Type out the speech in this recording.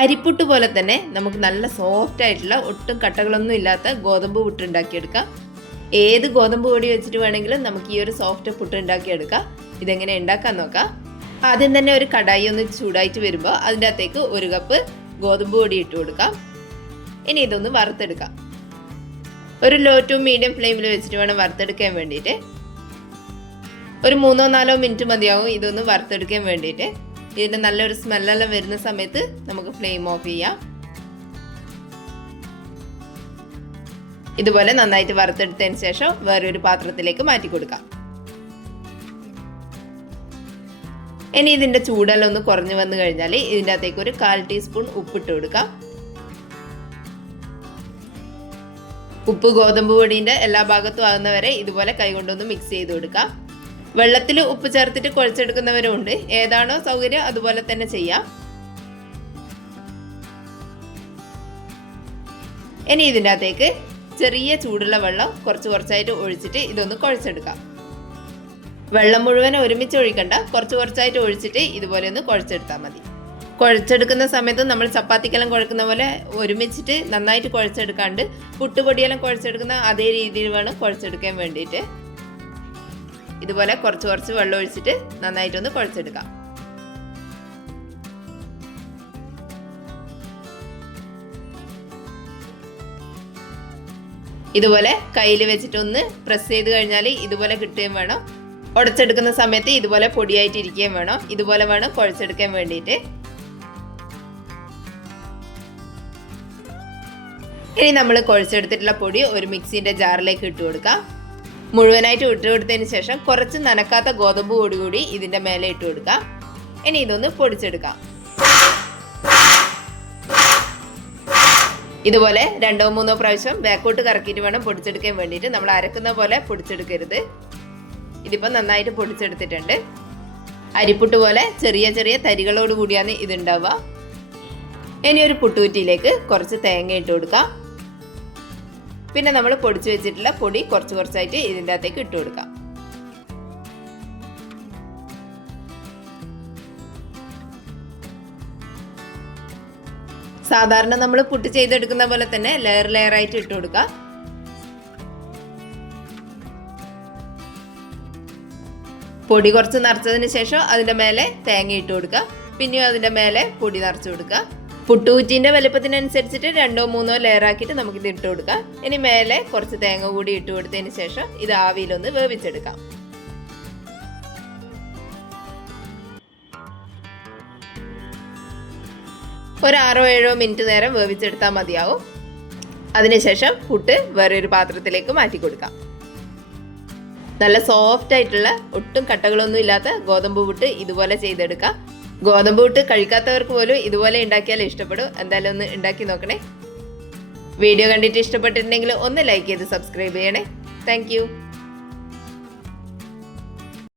അരിപ്പുട്ട് പോലെ തന്നെ നമുക്ക് നല്ല സോഫ്റ്റ് ആയിട്ടുള്ള ഒട്ടും കട്ടകളൊന്നും ഇല്ലാത്ത ഗോതമ്പ് പുട്ട് ഉണ്ടാക്കിയെടുക്കാം. ഏത് ഗോതമ്പ് പൊടി വെച്ചിട്ട് വേണമെങ്കിലും നമുക്ക് ഈ ഒരു സോഫ്റ്റ് പുട്ട് ഉണ്ടാക്കിയെടുക്കാം. ഇതെങ്ങനെ ഉണ്ടാക്കാൻ നോക്കാം. ആദ്യം തന്നെ ഒരു കടായി ഒന്ന് ചൂടായിട്ട് വരുമ്പോൾ അതിൻ്റെ അകത്തേക്ക് 1 കപ്പ് ഗോതമ്പ് പൊടി ഇട്ട് കൊടുക്കാം. ഇനി ഇതൊന്ന് വറുത്തെടുക്കാം. ഒരു ലോ ടു മീഡിയം ഫ്ലെയിമിൽ വെച്ചിട്ട് വേണം വറുത്തെടുക്കാൻ വേണ്ടിയിട്ട്. ഒരു 3-4 മിനിറ്റ് മതിയാവും ഇതൊന്ന് വറുത്തെടുക്കാൻ വേണ്ടിയിട്ട്. ഇതിൻ്റെ നല്ലൊരു സ്മെല്ലെല്ലാം വരുന്ന സമയത്ത് നമുക്ക് ഫ്ലെയിം ഓഫ് ചെയ്യാം. ഇതുപോലെ നന്നായിട്ട് വറുത്തെടുത്തതിന് ശേഷം വേറൊരു പാത്രത്തിലേക്ക് മാറ്റി കൊടുക്കാം. ഇനി ഇതിൻ്റെ ചൂടെല്ലാം ഒന്ന് കുറഞ്ഞു വന്നു കഴിഞ്ഞാൽ ഇതിൻ്റെ അകത്തേക്ക് ഒരു 1/4 ടീസ്പൂൺ ഉപ്പിട്ട് കൊടുക്കാം. ഉപ്പ് ഗോതമ്പ് പൊടിൻ്റെ എല്ലാ ഭാഗത്തും ആകുന്നവരെ ഇതുപോലെ കൈകൊണ്ടൊന്ന് മിക്സ് ചെയ്ത് കൊടുക്കാം. വെള്ളത്തിൽ ഉപ്പ് ചേർത്തിട്ട് കുഴച്ചെടുക്കുന്നവരുണ്ട്. ഏതാണോ സൗകര്യം അതുപോലെ തന്നെ ചെയ്യാം. ഇനി ഇതിൻ്റെ അകത്തേക്ക് ചെറിയ ചൂടുള്ള വെള്ളം കുറച്ചായിട്ട് ഒഴിച്ചിട്ട് ഇതൊന്ന് കുഴച്ചെടുക്കാം. വെള്ളം മുഴുവൻ ഒരുമിച്ച് ഒഴിക്കണ്ട, കുറച്ചായിട്ട് ഒഴിച്ചിട്ട് ഇതുപോലെ ഒന്ന് കുഴച്ചെടുത്താൽ മതി. കുഴച്ചെടുക്കുന്ന സമയത്ത് നമ്മൾ ചപ്പാത്തിക്കെല്ലാം കുഴക്കുന്ന പോലെ ഒരുമിച്ചിട്ട് നന്നായിട്ട് കുഴച്ചെടുക്കാണ്ട് പുട്ടുപൊടിയെല്ലാം കുഴച്ചെടുക്കുന്ന അതേ രീതിയിൽ വേണം കുഴച്ചെടുക്കാൻ വേണ്ടിയിട്ട്. ഇതുപോലെ കുറച്ച് വെള്ളം ഒഴിച്ചിട്ട് നന്നായിട്ടൊന്ന് കുഴച്ചെടുക്കാം. ഇതുപോലെ കയ്യിൽ വെച്ചിട്ടൊന്ന് പ്രസ് ചെയ്ത് കഴിഞ്ഞാൽ ഇതുപോലെ കിട്ടുകയും വേണം. ഉടച്ചെടുക്കുന്ന സമയത്ത് ഇതുപോലെ പൊടിയായിട്ട് ഇരിക്കുകയും വേണം. ഇതുപോലെ വേണം കുഴച്ചെടുക്കാൻ വേണ്ടിയിട്ട്. ഇനി നമ്മൾ കുഴച്ചെടുത്തിട്ടുള്ള പൊടി ഒരു മിക്സിൻ്റെ ജാറിലേക്ക് ഇട്ട് കൊടുക്കാം. മുഴുവനായിട്ട് ഇട്ട് കൊടുത്തതിന് ശേഷം കുറച്ച് നനക്കാത്ത ഗോതമ്പ് പൊടി കൂടി ഇതിൻ്റെ മേലെ ഇട്ട് കൊടുക്കാം. ഇനി ഇതൊന്ന് പൊടിച്ചെടുക്കാം. ഇതുപോലെ 2-3 പ്രാവശ്യം ബാക്കോട്ട് കറക്കിയിട്ട് വേണം പൊടിച്ചെടുക്കാൻ വേണ്ടിയിട്ട്. നമ്മൾ അരക്കുന്ന പോലെ പൊടിച്ചെടുക്കരുത്. ഇതിപ്പോൾ നന്നായിട്ട് പൊടിച്ചെടുത്തിട്ടുണ്ട്. അരിപ്പുട്ട് പോലെ ചെറിയ തരികളോട് കൂടിയാണ് ഇതുണ്ടാവുക. ഇനി ഒരു പുട്ടുകുറ്റിയിലേക്ക് കുറച്ച് തേങ്ങ ഇട്ട് കൊടുക്കാം. പിന്നെ നമ്മൾ പൊടിച്ചു വെച്ചിട്ടുള്ള പൊടി കുറച്ചായിട്ട് ഇതിൻ്റെ അകത്തേക്ക് ഇട്ട് കൊടുക്കാം. സാധാരണ നമ്മൾ പുട്ട് ചെയ്തെടുക്കുന്ന പോലെ തന്നെ ലെയർ ആയിട്ട് ഇട്ട് കൊടുക്കാം. പൊടി കുറച്ച് നിറച്ചതിന് ശേഷം അതിൻ്റെ മേലെ തേങ്ങ ഇട്ട് കൊടുക്കുക. പിന്നെയും അതിൻ്റെ മേലെ പൊടി നിറച്ച് കൊടുക്കുക. പുട്ടുകുറ്റീൻ്റെ വലുപ്പത്തിനനുസരിച്ചിട്ട് 2-3 ലെയർ ആക്കിയിട്ട് നമുക്കിത് ഇട്ട് കൊടുക്കാം. ഇനി മേലെ കുറച്ച് തേങ്ങ കൂടി ഇട്ട് കൊടുത്തതിന് ശേഷം ഇത് ആവിയിലൊന്ന് വേവിച്ചെടുക്കാം. ഒരു 6-7 മിനിറ്റ് നേരം വേവിച്ചെടുത്താൽ മതിയാവും. അതിനുശേഷം പുട്ട് വേറൊരു പാത്രത്തിലേക്ക് മാറ്റി കൊടുക്കാം. നല്ല സോഫ്റ്റ് ആയിട്ടുള്ള ഒട്ടും കട്ടകളൊന്നും ഇല്ലാത്ത ഗോതമ്പ് പുട്ട് ഇതുപോലെ ചെയ്തെടുക്കാം. ഗോതമ്പ് പുട്ട് കഴിക്കാത്തവർക്ക് പോലും ഇതുപോലെ ഉണ്ടാക്കിയാൽ ഇഷ്ടപ്പെടും. എന്തായാലും ഒന്ന് ഉണ്ടാക്കി നോക്കണേ. വീഡിയോ കണ്ടിട്ട് ഇഷ്ടപ്പെട്ടിട്ടുണ്ടെങ്കിൽ ഒന്ന് ലൈക്ക് ചെയ്ത് സബ്സ്ക്രൈബ് ചെയ്യണേ. താങ്ക്